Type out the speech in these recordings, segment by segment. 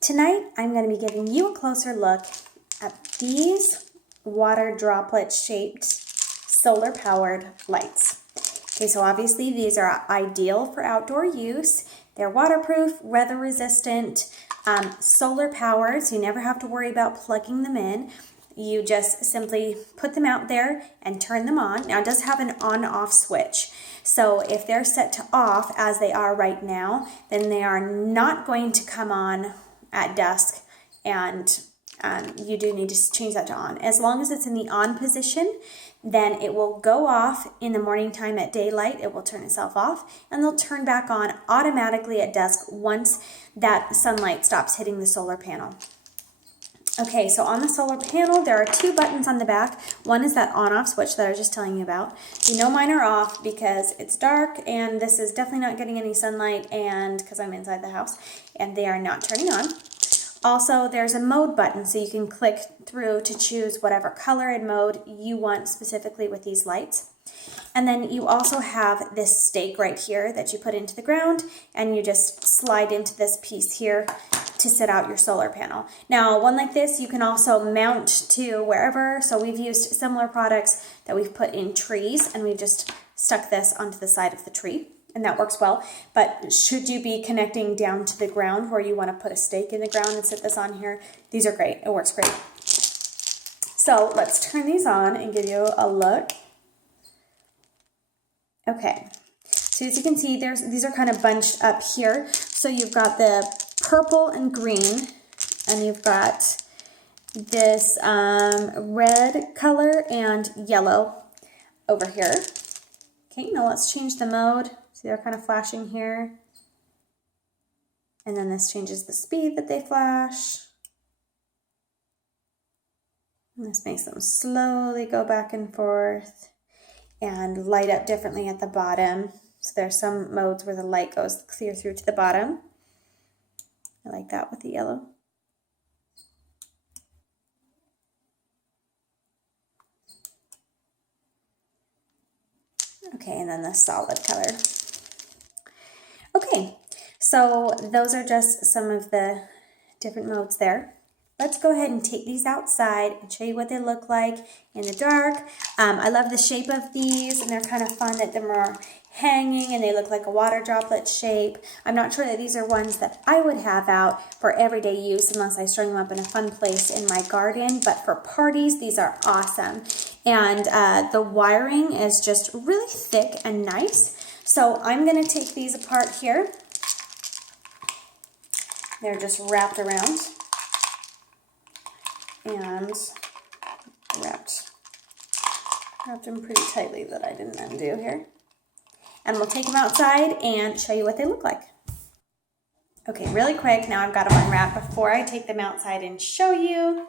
Tonight, I'm going to be giving you a closer look at these water droplet shaped solar powered lights. Okay, so obviously these are ideal for outdoor use. They're waterproof, weather resistant, solar powered, so you never have to worry about plugging them in. You just simply put them out there and turn them on. Now it does have an on-off switch. So if they're set to off as they are right now, then they are not going to come on at dusk, and you do need to change that to on. As long as it's in the on position, then it will go off in the morning time at daylight. It will turn itself off, and they'll turn back on automatically at dusk once that sunlight stops hitting the solar panel. Okay, so on the solar panel, there are two buttons on the back. One is that on-off switch that I was just telling you about. You know mine are off because it's dark and this is definitely not getting any sunlight, and because I'm inside the house, and they are not turning on. Also, there's a mode button, so you can click through to choose whatever color and mode you want specifically with these lights. And then you also have this stake right here that you put into the ground, and you just slide into this piece here to set out your solar panel. Now, one like this you can also mount to wherever. So we've used similar products that we've put in trees, and we've just stuck this onto the side of the tree, and that works well. But should you be connecting down to the ground where you want to put a stake in the ground and sit this on here, these are great. It works great. So let's turn these on and give you a look. Okay, so as you can see, these are kind of bunched up here. So you've got the purple and green, and you've got this red color and yellow over here. Okay, now let's change the mode. See, they're kind of flashing here. And then this changes the speed that they flash. And this makes them slowly go back and forth and light up differently at the bottom. So there's some modes where the light goes clear through to the bottom. I like that with the yellow. Okay, and then the solid color. Okay, so those are just some of the different modes there. Let's go ahead and take these outside and show you what they look like in the dark. I love the shape of these, and they're kind of fun that they're more hanging and they look like a water droplet shape. I'm not sure that these are ones that I would have out for everyday use unless I strung them up in a fun place in my garden, but for parties, these are awesome. And the wiring is just really thick and nice. So I'm gonna take these apart here. They're just wrapped around and wrapped them pretty tightly that I didn't undo here. And we'll take them outside and show you what they look like. Okay, really quick, now I've got them unwrapped. Before I take them outside and show you,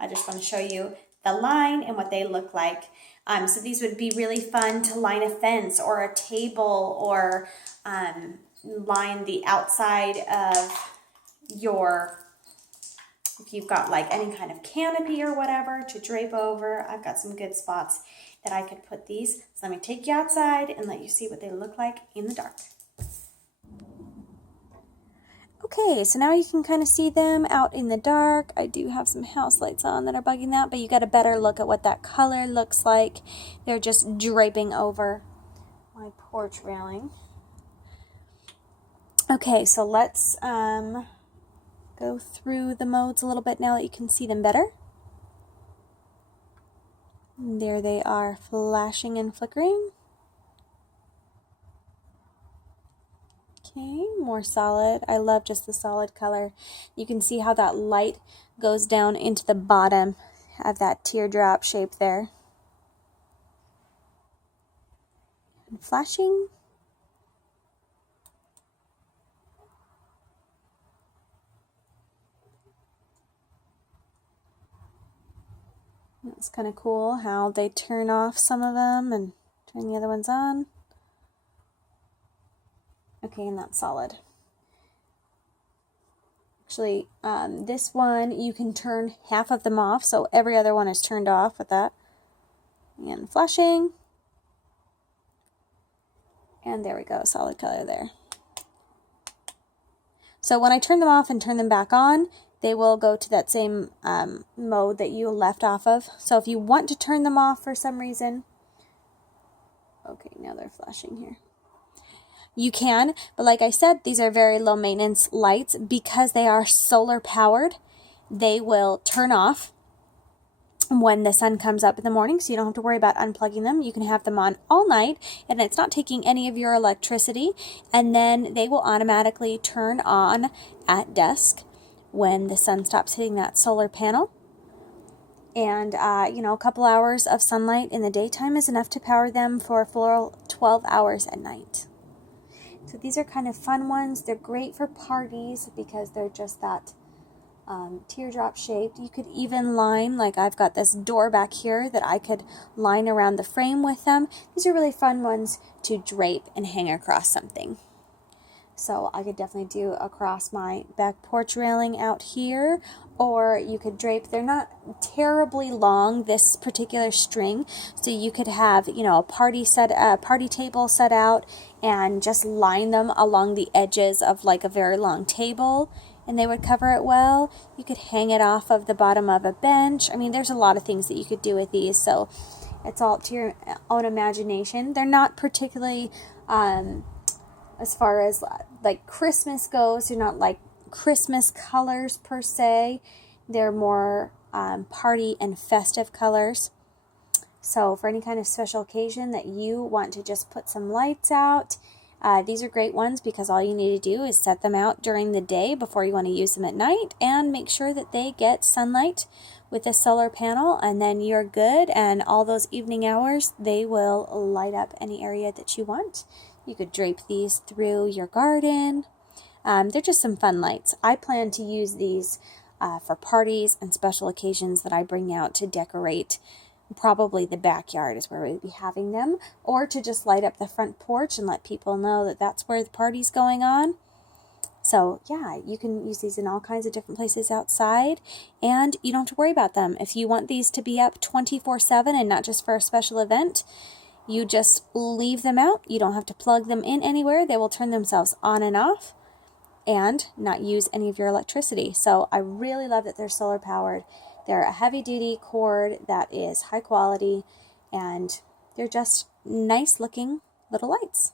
I just want to show you the line and what they look like. So these would be really fun to line a fence or a table, or line the outside of your, if you've got like any kind of canopy or whatever to drape over. I've got some good spots that I could put these. So let me take you outside and let you see what they look like in the dark. Okay, so now you can kind of see them out in the dark. I do have some house lights on that are bugging that, but you got a better look at what that color looks like. They're just draping over my porch railing. Okay, so let's go through the modes a little bit now that you can see them better. And there they are, flashing and flickering. Okay, more solid. I love just the solid color. You can see how that light goes down into the bottom of that teardrop shape there. And flashing. It's kind of cool how they turn off some of them and turn the other ones on. Okay, and that's solid. Actually, this one, you can turn half of them off, so every other one is turned off with that. And flashing. And there we go, solid color there. So when I turn them off and turn them back on, they will go to that same mode that you left off of. So if you want to turn them off for some reason, okay, now they're flashing here. You can, but like I said, these are very low maintenance lights because they are solar powered. They will turn off when the sun comes up in the morning, so you don't have to worry about unplugging them. You can have them on all night, and it's not taking any of your electricity, and then they will automatically turn on at dusk when the sun stops hitting that solar panel. And, a couple hours of sunlight in the daytime is enough to power them for a full 12 hours at night. So these are kind of fun ones. They're great for parties because they're just that teardrop shaped. You could even line, like I've got this door back here that I could line around the frame with them. These are really fun ones to drape and hang across something. So I could definitely do across my back porch railing out here, or you could drape. They're not terribly long, this particular string, so you could have, a party table set out and just line them along the edges of like a very long table, and they would cover it well. You could hang it off of the bottom of a bench. I mean, there's a lot of things that you could do with these, so it's all up to your own imagination. They're not particularly as far as like Christmas goes, they're not like Christmas colors per se. They're more party and festive colors. So for any kind of special occasion that you want to just put some lights out, these are great ones because all you need to do is set them out during the day before you want to use them at night, and make sure that they get sunlight with a solar panel, and then you're good. And all those evening hours, they will light up any area that you want. You could drape these through your garden. They're just some fun lights. I plan to use these for parties and special occasions that I bring out to decorate. Probably the backyard is where we'll be having them, or to just light up the front porch and let people know that that's where the party's going on. So yeah, you can use these in all kinds of different places outside, and you don't have to worry about them. If you want these to be up 24/7 and not just for a special event, you just leave them out. You don't have to plug them in anywhere. They will turn themselves on and off and not use any of your electricity. So I really love that they're solar powered. They're a heavy duty cord that is high quality, and they're just nice looking little lights.